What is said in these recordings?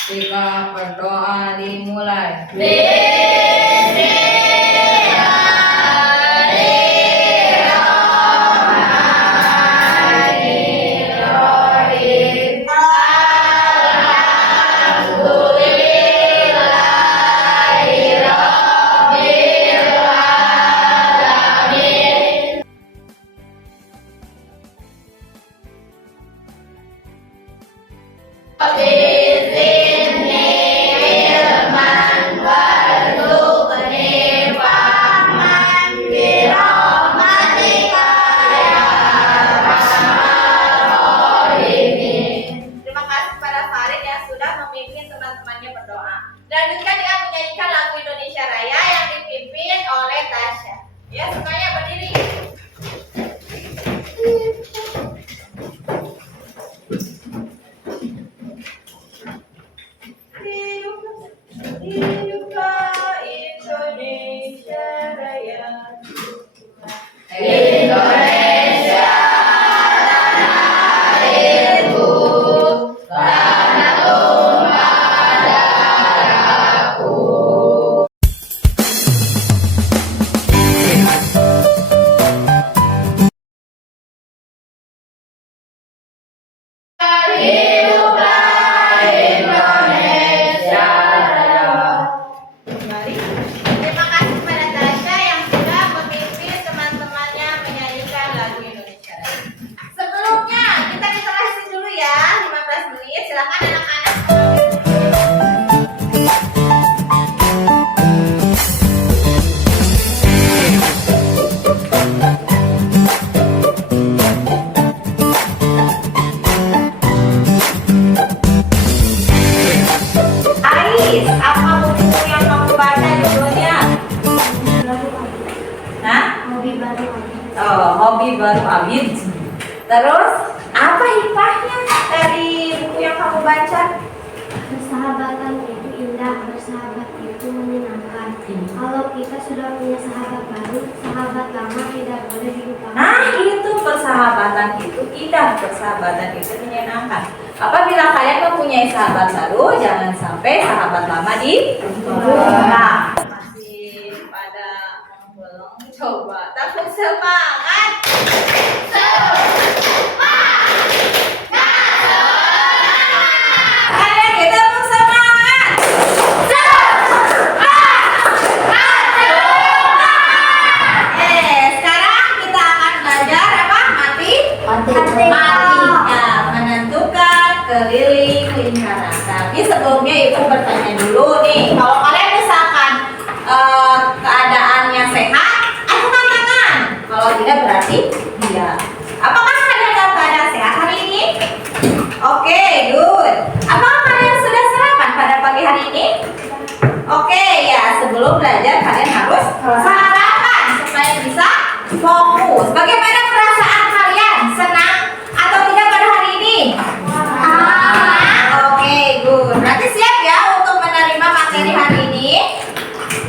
Ketika berdoa dimulai. Terima kasih kepada Farid yang sudah memimpin teman-temannya berdoa. Lanjutkan dengan menyanyikan lagu Indonesia Raya yang dipimpin oleh Tasya. Ya, semuanya berdiri. Hiduplah Indonesia Raya. Indonesia tanah airku, tanah tumpah darahku. Hiduplah Indonesia Raya. Mari. Terima kasih kepada Tasya yang sudah memimpin teman-temannya menyanyikan lagu Indonesia Raya. Sebelumnya kita interaksi dulu ya, 15 menit. Silakan anak-anak. Ais, apa buku yang kamu baca judulnya? Hah? Hobi baru Oh, hobi baru Abid. Terus, apa hikmahnya dari buku yang kamu baca? persahabatan itu indah, bersahabat itu menyenangkan. Kalau kita sudah punya sahabat baru, sahabat lama tidak boleh dilupakan. Nah, itu persahabatan itu indah, persahabatan itu menyenangkan. Apabila kalian mempunyai sahabat baru, jangan sampai sahabat lama dilupakan. Masih pada belum coba, tapi semangat. Ayo kita bersemangat. Sekarang kita akan belajar apa? Matematika menentukan keliling lingkaran. Tapi sebelumnya ibu bertanya dulu nih, kalau kalian misalkan keadaannya sehat, angkat tangan. Kalau tidak berarti tidak. Apakah kalian dalam keadaan sehat hari ini? Oke, good. Apakah kalian sudah sarapan pada pagi hari ini? Oke, ya sebelum belajar kalian harus sarapan supaya bisa fokus. Bagaimana perasaan kalian? Senang atau tidak pada hari ini? Oke, good. Berarti siap ya untuk menerima materi hari ini?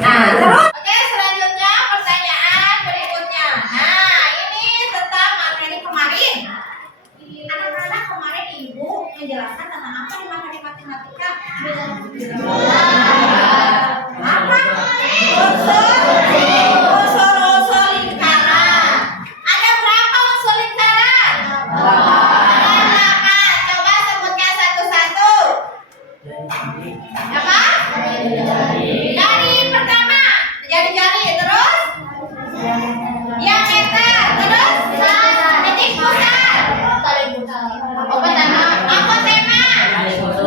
Nah, terus. Oke, selanjutnya pertanyaan berikutnya. Nah, ini tentang materi kemarin. Anak-anak kemarin ibu menjelaskan tentang apa di materi matematika? Apa? Unsur lingkaran. Ada berapa unsur lingkaran? Ada 8. Coba sebutnya satu-satu. Apa? Dari pertama, jari-jari, terus diameter, terus titik pusat, apotema,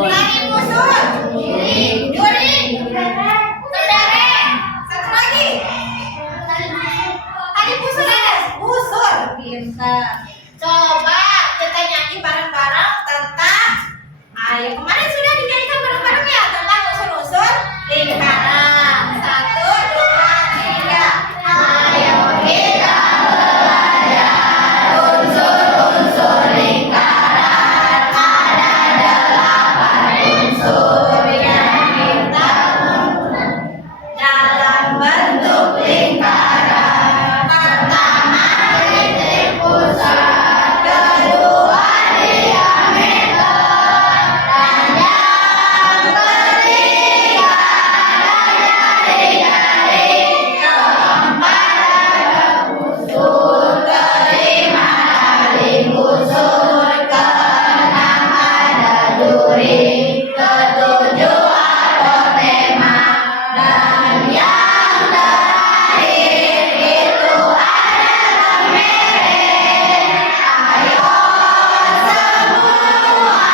tarik busur, duri, kendaraan, satu lagi, duri, ketujuh apothema, dan yang terakhir itu adalah mere. Ayo semua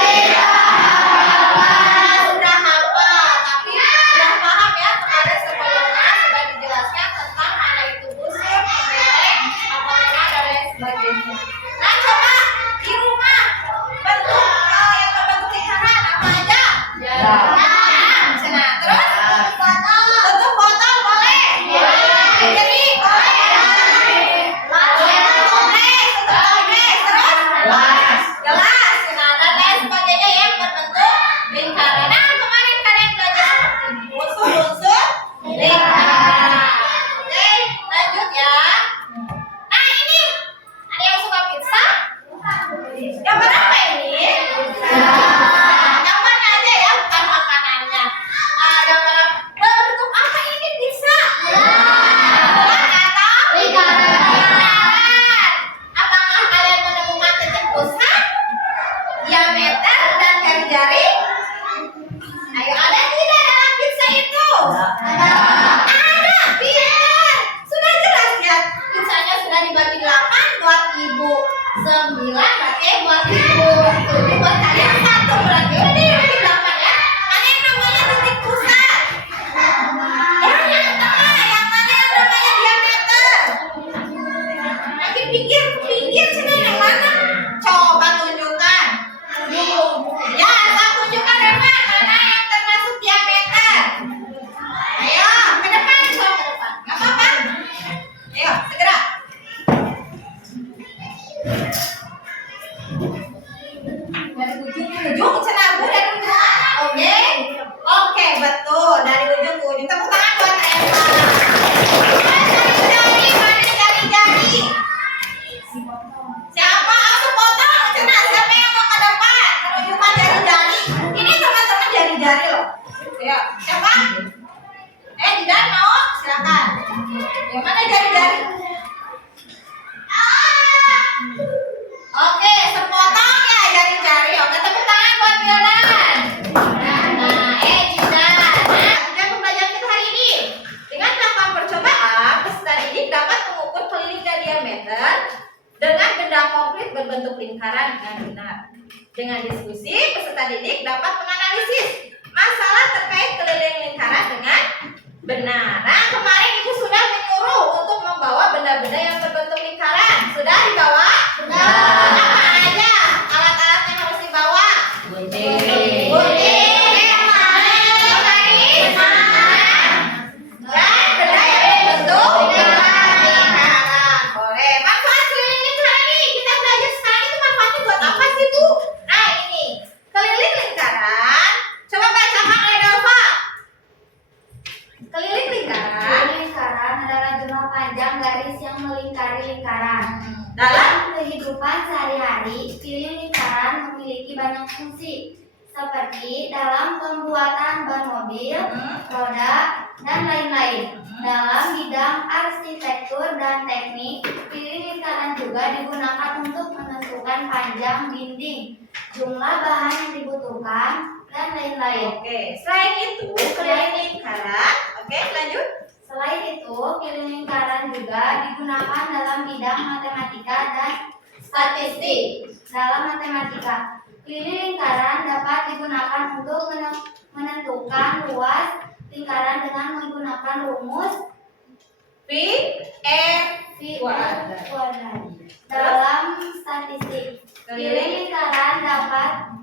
kita hafalkan. Sudah hafal, tapi sudah paham ya kemarin sebelumnya sudah dijelaskan tentang mana itu busur, kemelek, apotema dan lain sebagainya. Nah coba di rumah bentuk yang berbentuk lingkaran apa aja? Nah, terus bentuk botol boleh? Jadi boleh. Toples, terus gelas, dan lain sebagainya yang berbentuk lingkaran. Nah kemarin kalian belajar unsur-unsur lingkaran. Oke, lanjut ya. Nah ini ada yang suka pizza? Gambar apa ini? Gambarnya aja ya, bukan makanannya. Gambar berbentuk apa ini pizza? Bulan atau lingkaran. Apakah kalian menemukan titik pusat, diameter, dan jari-jari? Ayo, ada tidak dalam pizza itu? Ada, pintar. Sudah jelas ya, pizzanya sudah dibagi 8 buat ibu, 9 berarti buat ibu, 7 buat kalian, 1 berarti udah dibagi 8 ya. Mana yang namanya titik pusat? Yang tengah, yang mana yang namanya diameter? Nanti pinggir sini yang mana? Coba tunjukkan. Ya, saya tunjukkan Rema, mana yang termasuk diameter. Ayo, ke depan, ke depan. Gak apa-apa. Ayo, segera. Dari ujung ke ujung, cenabu dari ujung mana? Oke, betul. Dari ujung ke ujung. Tepuk tangan buat Rema. Jari-jari, mana jari-jari? Siapa? Aku potong. Cina, siapa yang mau ke depan? Menunjukkan jari-jari. Ini teman-teman jari-jari loh. Ya, siapa? Didan mau? Silakan. Yang mana jari-jari? Oke, sepotong ya jari-jari. Oke, tepuk tangan buat Didan. Nah, Didan. Nah, kita pembelajaran kita hari ini. Dengan melakukan percobaan, peserta didik dapat mengukur keliling dan diameter dengan benda konkret berbentuk lingkaran dengan benar. Dengan diskusi, peserta didik dapat menganalisis masalah terkait keliling lingkaran dengan benar. Nah, kemarin ibu sudah menyuruh untuk membawa benda-benda yang berbentuk lingkaran. Sudah dibawa? Sudah. Apa aja alat-alat yang harus dibawa? Gunting, garis, dan benda yang berbentuk lingkaran. Boleh. Manfaat keliling lingkaran nih, kita belajar sekarang itu manfaatnya buat apa sih Bu? Nah ini, keliling lingkaran. Coba bacakan Redova. Keliling lingkaran Lingkaran adalah jumlah panjang garis yang melingkari lingkaran. dalam Kehidupan sehari-hari, keliling lingkaran memiliki banyak fungsi, seperti dalam pembuatan ban mobil, roda, dan lain-lain. Dalam bidang arsitektur dan teknik, keliling lingkaran juga digunakan untuk menentukan panjang dinding, jumlah bahan yang dibutuhkan, dan lain-lain. Oke, selain itu keliling lingkaran. Oke, lanjut. Selain itu, keliling lingkaran juga digunakan dalam bidang matematika dan Statistik. dalam matematika. Keliling lingkaran dapat digunakan untuk menentukan luas lingkaran dengan menggunakan rumus V R V kuadrat. kuadrat. Dalam statistik, keliling lingkaran dapat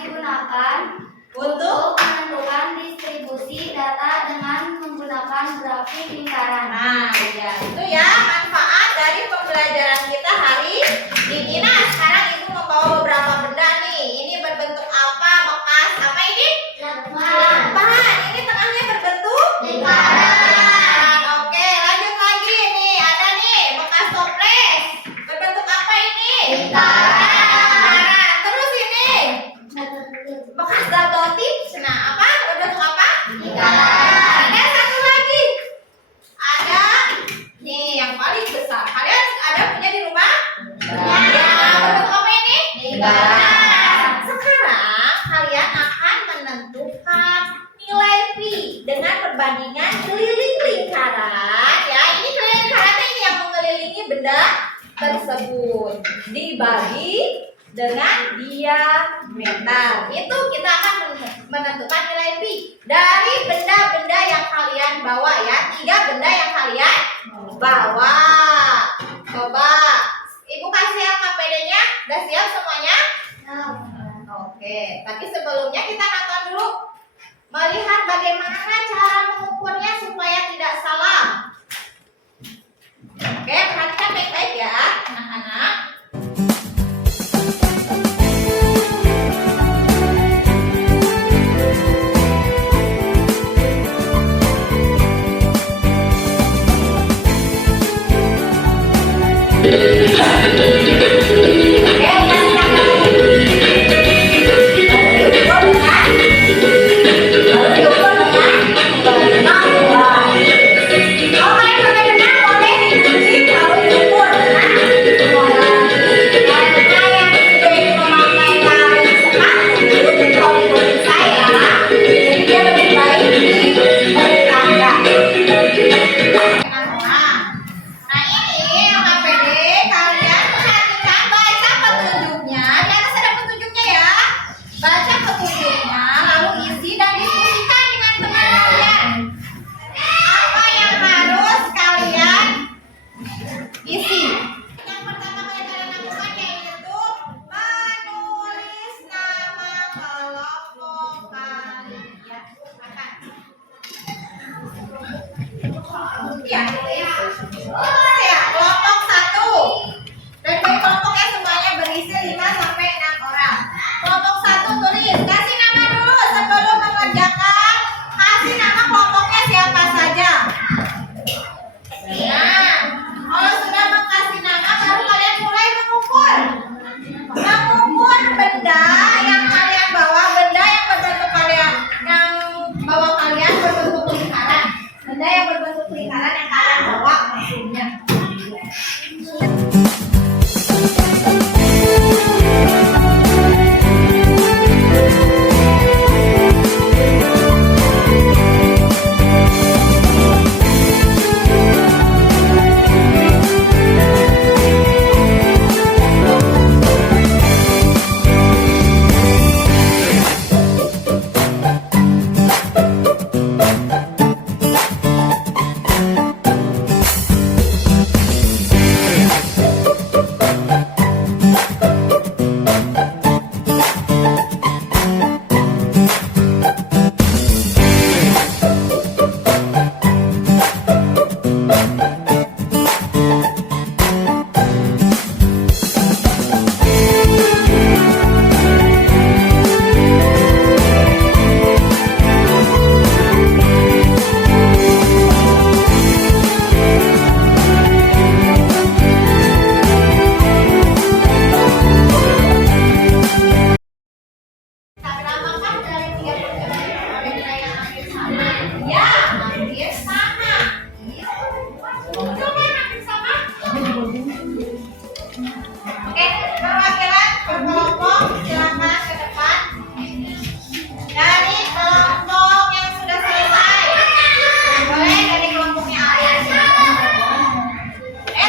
digunakan untuk menentukan distribusi data dengan menggunakan grafik lingkaran. Nah, ya itu ya manfaat dari pembelajaran kita hari ini. Nah, sekarang ibu membawa beberapa benda nih. Ini berbentuk apa? Bekas apa ini? Lakban. Ini tengahnya berbentuk lingkaran. Oke, lanjut lagi nih. Ada nih bekas toples. Berbentuk apa ini? Lingkaran. Terus ini bekas double tips. Nah, apa? Berbentuk apa? Lingkaran. Ada satu lagi. Ada nih yang paling besar. Kalian ada punya di rumah? Ya. Berbentuk apa ini? Lingkaran. benda tersebut dibagi dengan diameter. Itu kita akan menentukan nilai pi dari benda-benda yang kalian bawa ya. 3 benda yang kalian bawa. Coba Ibu kasih yang KPD-nya. Udah siap semuanya? Oke, tapi sebelumnya kita nonton dulu. Melihat bagaimana cara mengukurnya supaya tidak salah. Oke, perhatikan baik-baik ya, anak-anak. Ya, kelompok 1. Dan dari kelompoknya semuanya berisi 5 sampai 6 orang. Kelompok 1 tulis, kasih nama dulu sebelum mengerjakan. Kasih nama kelompoknya siapa saja. Nah, kalau sudah kasih nama baru kalian mulai mengukur. Mengukur benda yang kalian bawa, benda yang berbentuk kalian, yang bawa kalian berbentuk lingkaran. Benda yang berbentuk lingkaran yang kalian bawa maksudnya.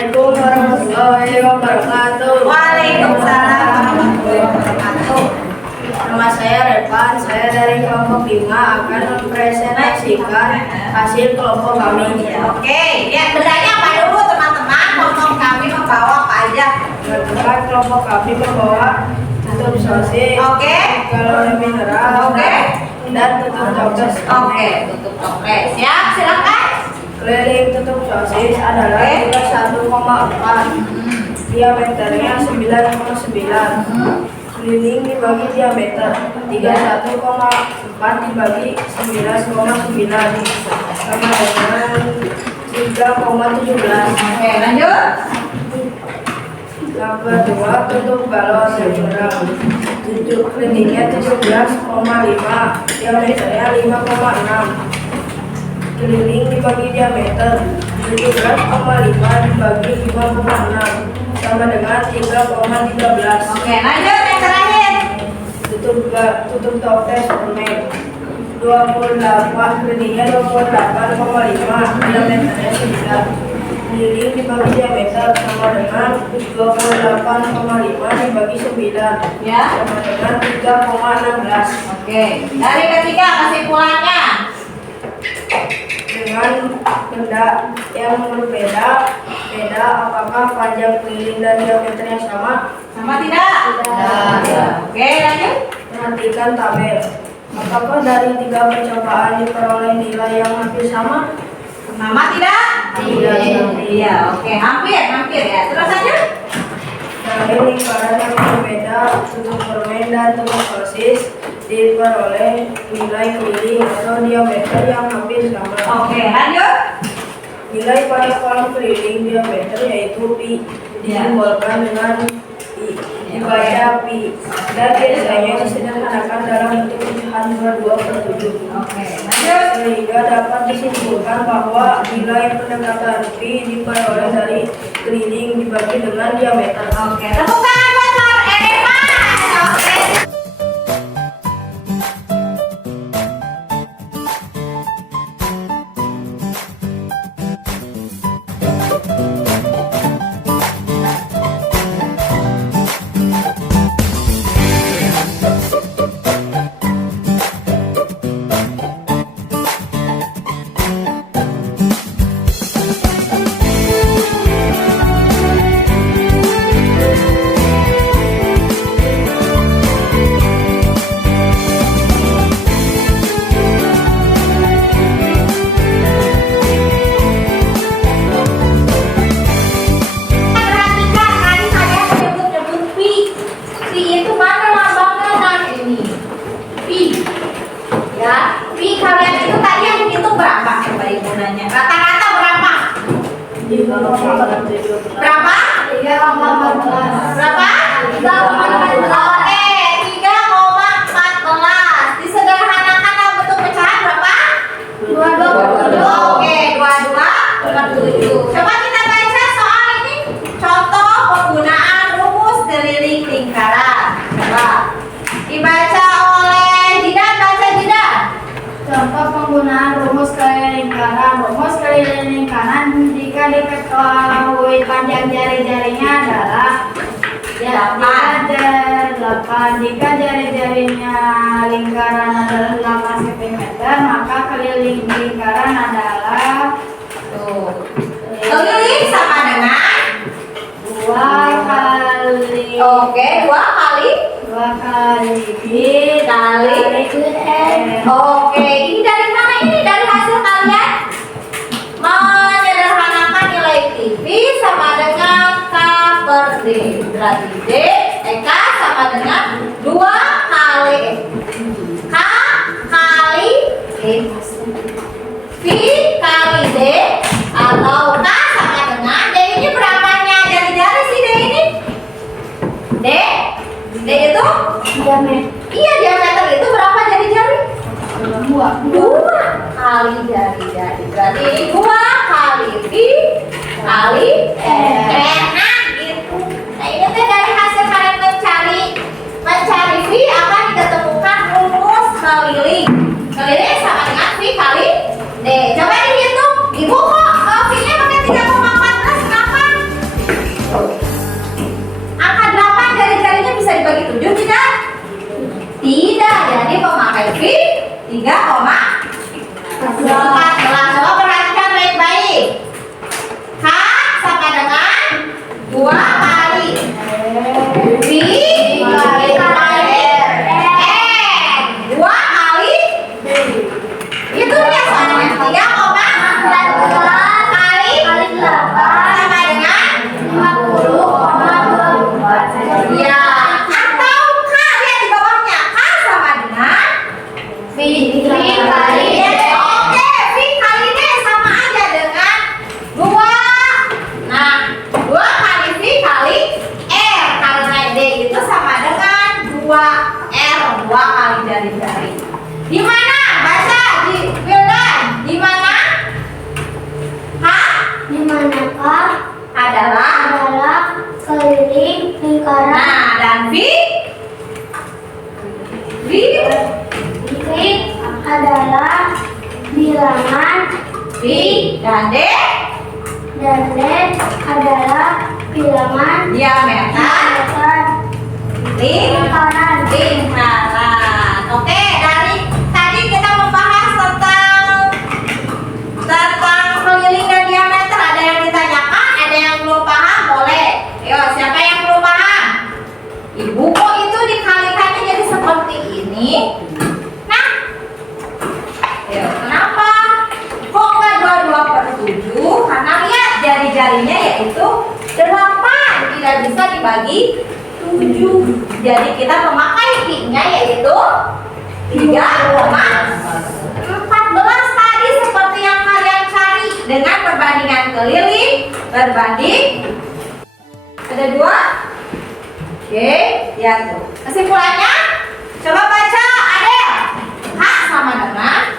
Assalamualaikum warahmatullahi wabarakatuh. Waalaikumsalam warahmatullahi wabarakatuh. Nama saya Revan, saya dari kelompok 5 akan mempresentasikan hasil kelompok kami. Oke, ya bendanya apa dulu teman-teman? Kelompok kami membawa apa aja? Teman-teman, kelompok kami membawa tutup sosis, Oke. galon mineral, Oke. dan tutup toples. Oke, tutup toples. Siap, silakan. Keliling tutup sosis adalah Oke. 1,4, diameternya 9,9. Keliling dibagi diameter 31,4 dibagi 9,9 sama dengan 3,17. Oke, lanjut. Yang kedua, tutup galon mineral. Kelilingnya 17,5, diameternya 5,6. Keliling dibagi diameter 17,5 dibagi 5,6 sama dengan 3,13. Oke, lanjut yang terakhir. Tutup toples permen 28, kelilingnya 28,5, diameternya 9. keliling dibagi diameter sama dengan 28,5 dibagi 9 Ya. sama dengan 3,16. Oke. Dari ketiga kesimpulannya. Dengan benda yang berbeda, apakah panjang keliling dan diameternya sama? Sama tidak? Tidak. Oke, lanjut. Perhatikan tabel. Apakah dari 3 percobaan diperoleh nilai yang hampir sama? Sama tidak? Tidak. Iya, oke. Hampir ya. Terus aja. Dari lingkaran yang berbeda, bentuk permen dan bentuk persis diperoleh nilai keliling atau diameter yang hampir sama. Oke, lanjut. Nilai pada kolom keliling diameter yaitu pi disimbolkan dengan pi, dibaca pi, dan biasanya disederhanakan dalam bentuk pecahan 22/7. Oke, lanjut. Sehingga dapat disimpulkan bahwa nilai pendekatan pi diperoleh dari keliling dibagi dengan diameter. Oke, tepuk tangan buat Mar Ereman. Oke. Perhatikan, tadi saya menyebut pi. Pi itu mana lambangnya nanti ini? Pi. Ya, pi kalian itu tadi yang dihitung berapa? Coba ibu nanya. Rata-rata berapa? Berapa? 3,14. Berapa? 3,14. Oke, 3,14. Disederhanakan dalam bentuk pecahan berapa? 2,27. Oke, 22/7. Coba kita baca soal ini. Contoh penggunaan rumus keliling lingkaran. Coba dibaca oleh Jidan. Baca Jidan. Contoh penggunaan rumus keliling lingkaran. Rumus keliling lingkaran jika diketahui panjang jari-jarinya adalah jika jari-jarinya lingkaran adalah 8 cm, maka keliling lingkaran adalah Tuh. Keliling sama dengan 2 kali oke, 2 kali B kali. Oke, ini dari mana ini? Dari hasil kalian menyederhanakan nilai TV sama dengan K per D. Berarti D, K sama dengan 2 kali K kali D. V kali D atau K sama dengan D ini berapanya jari-jari sih D ini? D itu? Iya, diameter itu berapa jari-jari? 2 kali jari-jari. Berarti 2 kali V kali enak gitu. Nah, ini teh dari hasil kalian mencari V akan diketemukan rumus keliling. Keliling sama dengan V kali D. Coba dihitung. Ibu kok V-nya pakai 3,14 kenapa? Angka 8 jari-jarinya bisa dibagi 7 tidak? Tidak, jadi memakai V 3,14. Coba perhatikan baik-baik. K sama dengan 2 kali V kali R. 2 kali itu dia soalnya 3,14 kali 8 sama dengan 50,24. ya. Atau K lihat di bawahnya. K sama dengan V kali D. Oke, V kali D sama aja dengan 2. Nah, 2 kali V kali R. Karena D itu sama dengan 2R. 2 kali jari-jari. Di mana? Baca di Wildan. Di mana? Hah? di manakah Adalah. keliling lingkaran Nah, dan V adalah bilangan V dan D Dan adalah bilangan diameter lingkaran. Oke, dari tadi kita membahas tentang keliling dan diameter. Ada yang ditanyakan, ada yang belum paham, boleh. Ayo, siapa yang belum paham? Ibu kok itu dikalikannya jadi seperti ini? Nah, ayo, kenapa? Kok nggak 22/7? Karena lihat jari-jarinya yaitu 8, tidak bisa dibagi 7. Jadi kita memakai pi-nya yaitu 3,14 tadi seperti yang kalian cari dengan perbandingan keliling berbanding ada 2. Oke, lihat tuh. Kesimpulannya coba baca Adel. H sama dengan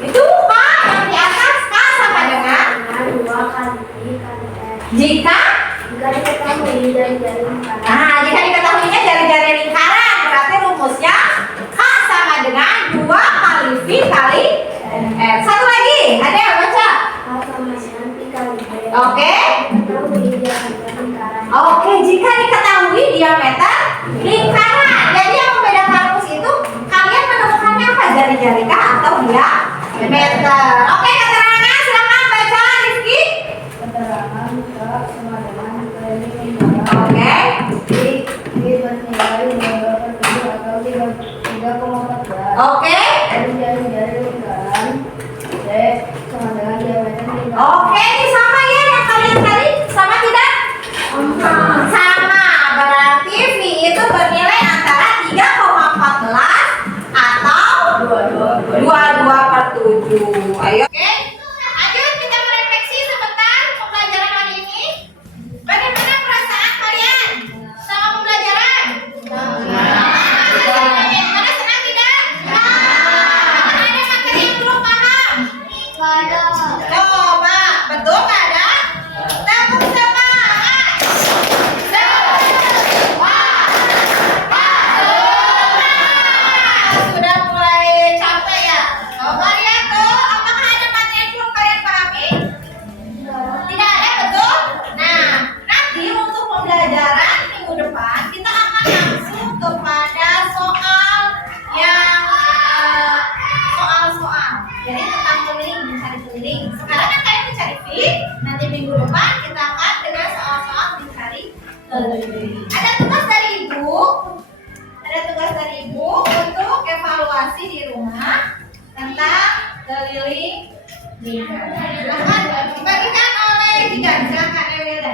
itu K yang di atas. K sama dengan 2 kali R. jika diketahui jari-jari lingkaran. nah, jika diketahuinya jari-jari lingkaran, berarti rumusnya K sama dengan 2 kali V kali R. Satu lagi, ada yang baca? K sama dengan pi kali B. Oke. Diketahui diameter lingkaran. Oke, jika diketahui diameter lingkaran. Jadi yang membedakan rumus itu kalian menemukannya apa? Jari-jari kah atau diameter? Oke, keterangan silakan baca Rizky. Keterangan K sama dengan keliling lingkaran. Oke. I bernilai 2/7 atau 3,14. Oke. Dari jari-jari lingkaran. D sama dengan diameter lingkaran. Oke, ini sama ya yang kalian cari? Sama tidak? Sama. Berarti V itu bernilai antara 3,14 atau 22/7. Ayo. Oke. Lanjut kita merefleksi sebentar pembelajaran hari ini. Bagaimana perasaan kalian sama pembelajaran? Mana senang tidak? Mana ada materi yang belum paham? Coba, betul nggak ada? Tepuk semangat. Sudah mulai capek ya? Coba lihat tuh, apakah ada materi yang belum kalian pahami? Tidak ada, betul? Nah, nanti untuk pembelajaran minggu depan kita akan langsung kepada soal yang soal-soal. Jadi tentang keliling, mencari keliling. Sekarang kan kalian mencari V, nanti minggu depan kita akan dengan soal-soal mencari keliling. Ada tugas dari ibu. Ada tugas dari ibu untuk evaluasi di rumah tentang keliling lingkaran. Silahkan dibagikan oleh Jidan. Silakan Ewelda.